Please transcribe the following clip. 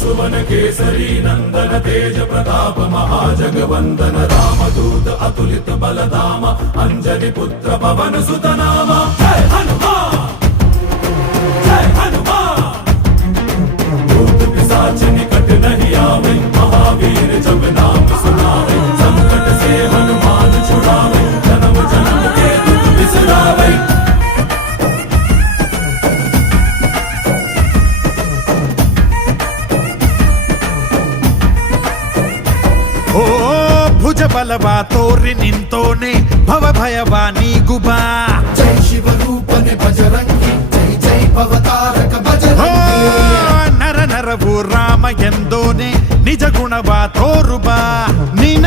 सुवन केसरी नंदन तेज प्रताप महाजगवंदन रामदूत अतुलित बलधाम अंजनी पुत्र पवन सुत नाम जय हनुमान जय हनुमान भूत पिशाच निकट नहीं आवे महावीर जब नाम सुनावे संकट से हनुमान छुड़ावे जन्म जन्म के दुख बिसरावे ಓ ಭುಜ ಬಲವಾ ತೋರಿ ನಿಂತೋನೆ ಭವ ಭಯವಾ ನೀಗುಬಾ ಜೈ ಶಿವರೂಪನೆ ಬಜರಂಗಿ ಜೈ ಜೈ ಭವತಾರಕ ಬಜರಂಗಿ ನರ ನರವು ರಾಮ ಎಂದೋನೆ ನಿಜ ಗುಣವಾ ತೋರುಬಾ ನಿನ